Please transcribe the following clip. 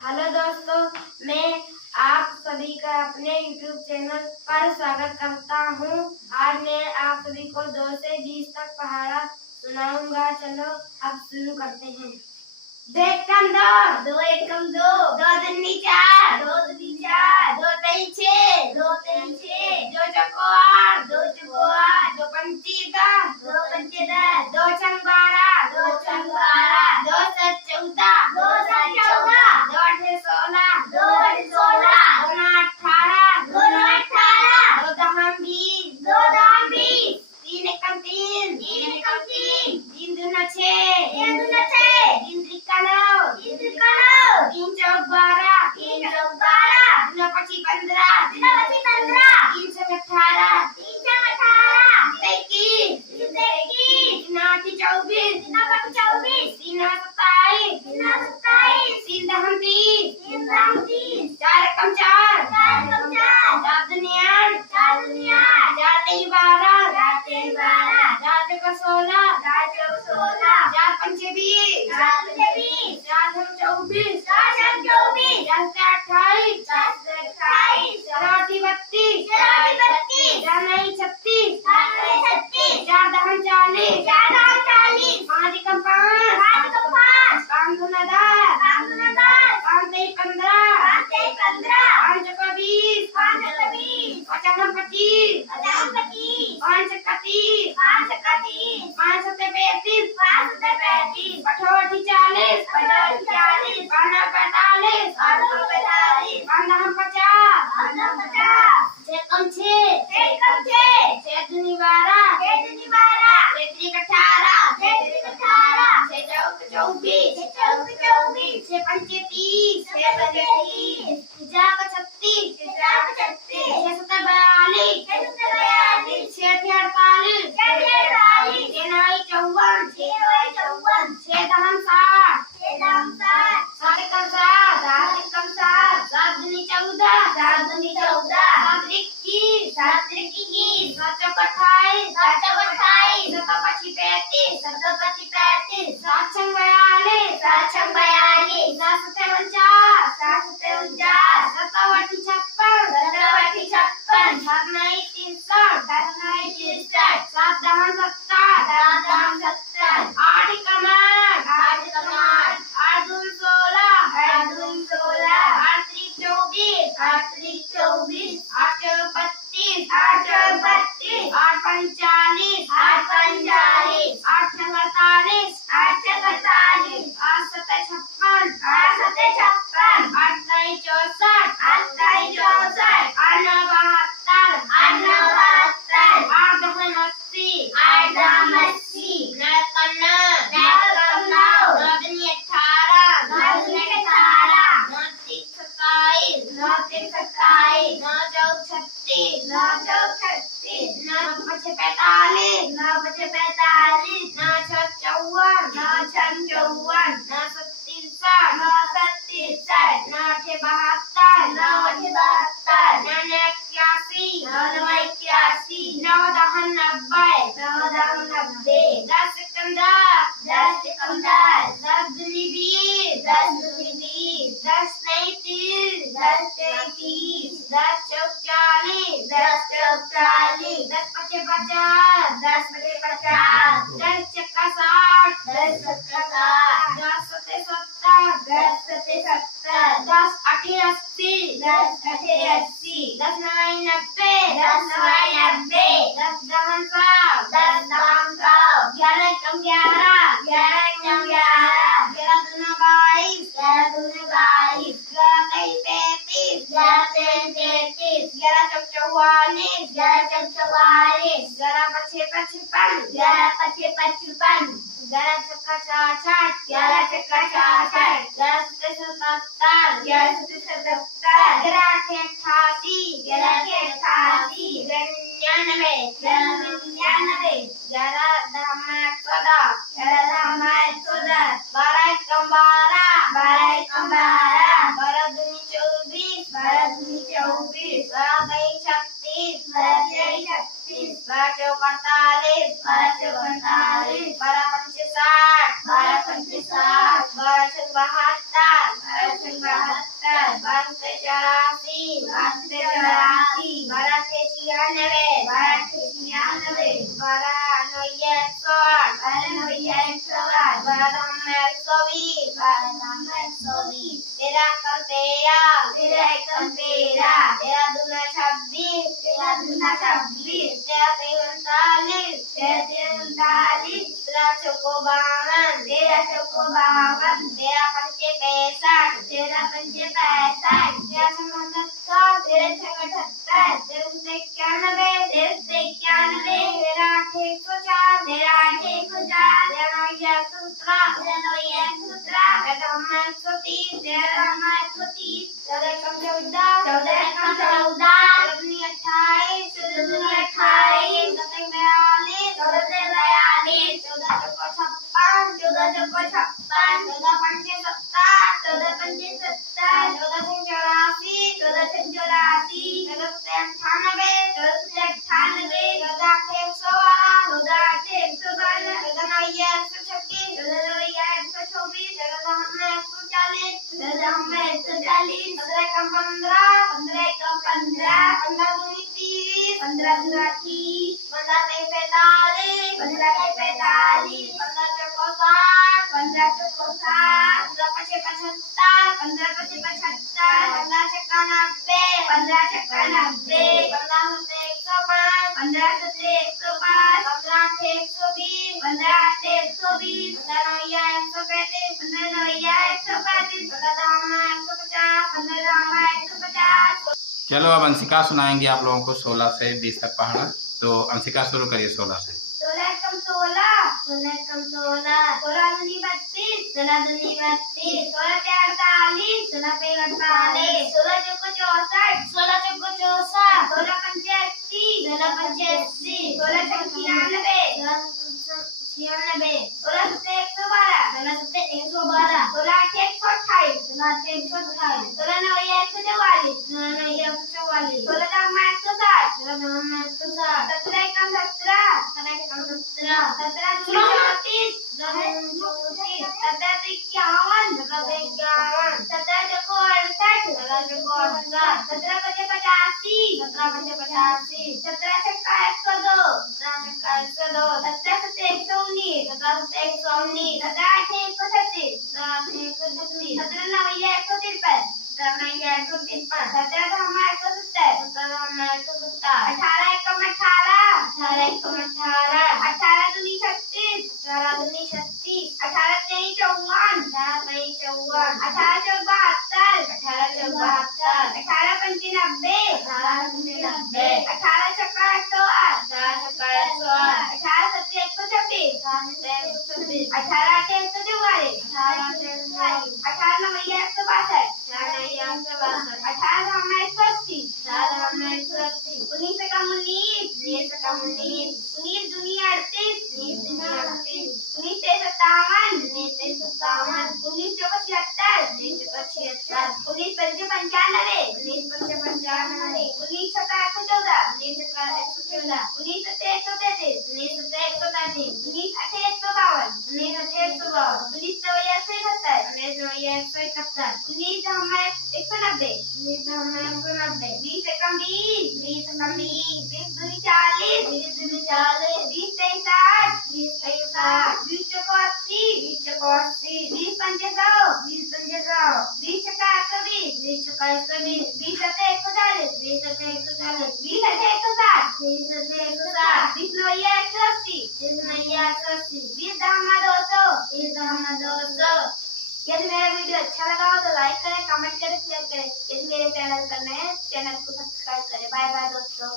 Hello दोस्तों, मैं आप सभी का अपने YouTube चैनल पर स्वागत करता हूँ। आज मैं आप सभी को 2 से 20 तक पहाड़ा सुनाऊंगा। चलो अब शुरू करते हैं। 2 एकम 2, 2 एकम 2, 2 दूनी 4, 2 दूनी 4, 2 तीन 6, 2 तीन 6, 2 चौको 8, 2 चौको 8, 2 पंची 10, 2 पंची 10, 2 छंग 12, 2 छंग 12, 2 सत 14, 2 सत 14, 2 अठे 16, 2 अठे 16, 2 नौ 18, 2 नौ 18, 2 दहम 20, 2 दहम 20, 3 एकम 3, 3 एकम 3, 3 दूना 6, 3 दूना 6, 3 त्रिका 9, 3 त्रिका 9, 3 चौक 12, 3 चौक 12, 3 पची 15, 3 पची 15, 3 छंग 18, 3 छंग 18, 21, 21, 3 आठी 24, 3 आठी 24, 3 27, 3 27, 3 दहम 30, 3 दहम 30, 4 एकम 4, 4 एकम 4, 4 दूनी 8, 4 दूनी 8, 4 तेई 12, 4 तेई 12, 4 चौका 16, 4 चौका 16, 4 पंचे 20, 4 पंचे 20, 4 छंग 24, 4 छंग 24, 4 से 28, 4 से 28, 4 आठी 32, 4 आठी 32, 4 नई 36, 4 नई 36, 4 दहम 40, 4 दहम 40, 5 एकम 5, 5 एकम 5, 5 दूना 10, 5 दूना 10, 5 तेई 15, 5 तेई 15, 5 चौका 20, 5 चौका 20, 5 हम 25, 5 हम 25, 5 छक्का 30, 5 छक्का 30, 5 सत्ते 35, 5 सत्ते 35, 8 आठी 40, 8 आठी 40, 5 नौ 45, 5 नौ 45, 5 दहम 50, 5 दहम 50, 6 एकम 6, 6 एकम 6, 6 दूनी 12, 6 दूनी 12, 6 त्रिक 18, 6 त्रिक 18, 6 चौक 24, 6 चौक 24, 6 पंचे 30, 6 पंचे 30, 6 जाक 36, 6 जाक 36, 6 सत्ते 42, 6 सत्ते 42, 6 अठे 48, 6 अठे 48, 6 नवाई 54, 6 नवाई 54, 6 दहम 60, 6 दहम 60, 7 एकम 7, 7 एकम 7, 7 दूनी 14, 7 दूनी 14, 7 21, 7 21, 7 चौक 28, 7 चौक 28, 7 पची 35, 7 पची 35, 7 छंग 42, 7 छंग 42, 7 सत्ते 49, 7 सत्ते 49, 7 आठी 56, 7 आठी 56, 7 नई 63, 7 नई 63, 7 दहम 70, 7 दहम 70, 8 एकम 8, 8 एकम 8, 8 दूनी 16, 8 दूनी 16, 8 त्रिक 24, 8 त्रिक 24, 8 चौक 32, 8 चौक 32, 8 पंच 40, 8 पंच 40, 8 छंग 48, 8 छंग 48, 8 सत्ते 56, 8 सत्ते 56, 8 नई 64, 8 नई 64, 8 नौ 72, 8 नौ 72, 8 दहम 80, 8 दहम 80, 9 एकम 9, 9 एकम 9, 9 दूनी 18, 9 दूनी 18, 9 त्रिक 27, 9 त्रिक 27, 9 चौक 36, 9 चौक 36, 9 पचे 45, 9 पचे 45, 9 छक 54, 9 छक 54, 9 सत 63, 9 सत 63, 9 अठे 72, 9 अठे 72, 9 नौ 81, 9 नौ 81, 9 दहम 90, 9 दहम 90, 10 एकम 10, 10 एकम 10, 10 दूनी 20, 10 दूनी 20, 10 नई 30, 10 नई 30, 10 चौक 40, 10 चौक 40, 10 पचे 50, 10 पचे 50, 10 चक्का 60, 10 चक्का 60, 10 सत्ते 70, 10 सत्ते 70, 10 अठे 80, 10 अठे 80, 10 नवाई 90, 10 नवाई 90, 10 दहम 100, 10 दहम 100, 11 एकम 11, 11 एकम 11, 11 दूना 22, 11 दूना 22, 11 तेई 33, 11 तेई 33, 11 चौक 44, 11 चौक 44, 11 पचे 55, 11 पचे 55, 11 छक्का 66, 11 छक्का 66, 11 सत्ते 77, 11 सत्ते 77, 11 अठे 88, 11 अठे 88, 11 99, 11 99, 11 दहम 14, 11 दहम 14, 12 एकम 12, 12 एकम 12, 12 दूनी 24, 12 दूनी 24, 12 तेई 36, 12 तेई 36, 12 चौक 48, 12 चौक 48, 12 पंचे 60, 12 पंचे 60, 12 छंग 72, 72, 1284, 1284, 1296, 1296, 1291, 1291, 1220, 1220, 13 कम 13, 13 कम 13, 13 दूना 26, 13 दूना 26, 13 39, 13 39, 13 चौको 52, 13 चौको 52, 13 पंचे 65, 13 पंचे 65, 13 छक्का 77, 13 छक्का 78, 13 सत्ते 91, 13 सत्ते 91, 13 आठे 104, 13 आठे 104, 13 नौया 117, 13 नौया 117, 13 हम्मा 130, 13 हम्मा 130, 14 कम 14, 14 कम 14, 14 28, 14 28, 14 42, 14 चौको 56, 14 चौको 56, 14 पंचे 70, 14 पंचे 70, 14 छक्के 84, 14 छक्के 84, 14 सत्ते 98, 14 सत्ते 98, 14 आठे 112, 14 आठे 112, 14 नौया 126, 14 नौया 124, 14 हम्मा 140, 14 हम्मा 140, 15 कम 15, 15 कम 15, 15 दूनी 30, 15 दूना 30, 15 तीन 45, 15 तीन 45, 15 चौको 60, 15 चौको 60, 15 पचे 75, 15 पचे 75, 15 छक्का 90, 15 छक्का 90, 15 सत्ते 105, 15 सत्ते 105, 15 आठे 120, 15 आठे 120, 15 नौया 135, 15 नौया 135, 15 दामा 150, 15 दामा 150। चलो अब अंशिका सुनाएंगी आप लोगों को 16 से 20 तक पहाड़ा। तो अंशिका शुरू करिए 16 से। 16 कम 16, 16 कम 16, 16 दूनी 32, 16 दूनी 32, 16 पे 48, 16 पे 48, 16 चौको 64, 16 चौको 64, 16 पंचे 80, 16 पंचे 80, 16 छक्के 96, 96, 16 सत्ते 112, 16 सत्ते 112, 16 आठे 128, 16 आठे 128, 16 नौया 144, 16 नौया 144, 16 दामा 160, 16 दामा 160, 17 कम 17, 17 कम 17, 17 दूनी 34, 17 34, 17 से 51, 17 से 51, 17 चौको 68, 17 चौको 68, 17 पचे 85, 17 पचे 85, 17 छक्का 102, 17 छक्का 102, 17 सत्ते 119, 17 सत्ते 119, 17 आठे 136, 17 आठे 136, 17 नौया 153, 17 नौया 153, 17 धामा 170, 17 धामा 170, 18 एकम 18, 18 एकम 18, 18 दूनी 36, 18 दूनी 36, 18 तेईस 54, 18 तेईस 54, 18 चौक 72, 18 चौक 72, 18 पंचे 90, 18 पंचे 90, 18 छक्का 108, 18 छक्का 108, 18 सत्ते 126, 18 सत्ते 126, 18 आठे 144, 18 आठे 144, 18 नौया 162, 18 नौया 162, 18 धामा 180, 18 धामा 180, 19 कम 19, 19 कम 19, 19 दूनी 38, 19 दूनी 38, 19 से 57, 19 से 57, 19 चौको 76, 19 चौको 76, 19 पंचे 95, 19 पंचे 95, 19 छक्का 114, 19 छक्का 114, 19 सत्ते 133, 19 सत्ते 133, 19 आठे 152, 19 आठे 152, 19 नौया 171, 19 नौया 171, 19 धामा 190, 19 धामा 190, 20 कम 20, 20 कम 20, 20 दूनी 40, 20 दूनी 40, 20 तेईस 60, 20 तेईस 60, 20 चौको 80, 20 चौको 80, 20 पंचे 100, 20 पंचे 100, 20 छक्का 120, 20 छक्का 120, 20 सत्ते 140, 20 सत्ते 140, 20 आठे 160, 20 आठे 160, 20 नौया 180, 20 नौया 180, 20 धामा 200, 20 धामा 200। यदि मेरा वीडियो अच्छा लगा हो तो लाइक करें, कमेंट करें, शेयर करें। यदि मेरे चैनल पर नए हैं चैनल को सब्सक्राइब करें। बाय बाय दोस्तों।